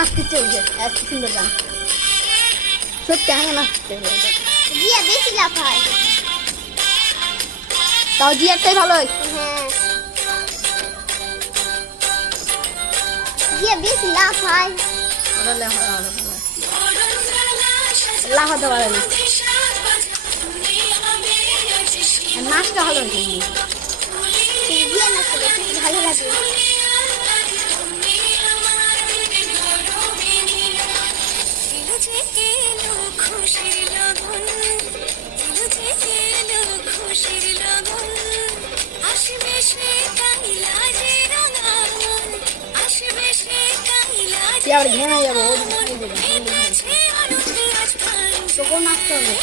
নাচতে চলছে, এত সুন্দর গান। সত্যি আমার নাচতে জিয়া বেশি লাফায়। তাও জিয়ারটাই ভালো হয়। হ্যাঁ, জিয়া বেশি লাফায়। ওটা লাফাতে পারে না। নাচটা ভালো হয়েছে। জিয়া নাচতে বেশি ভালো লাগে। আবার ঘেমে যাবো, তখন নাচতে হবে।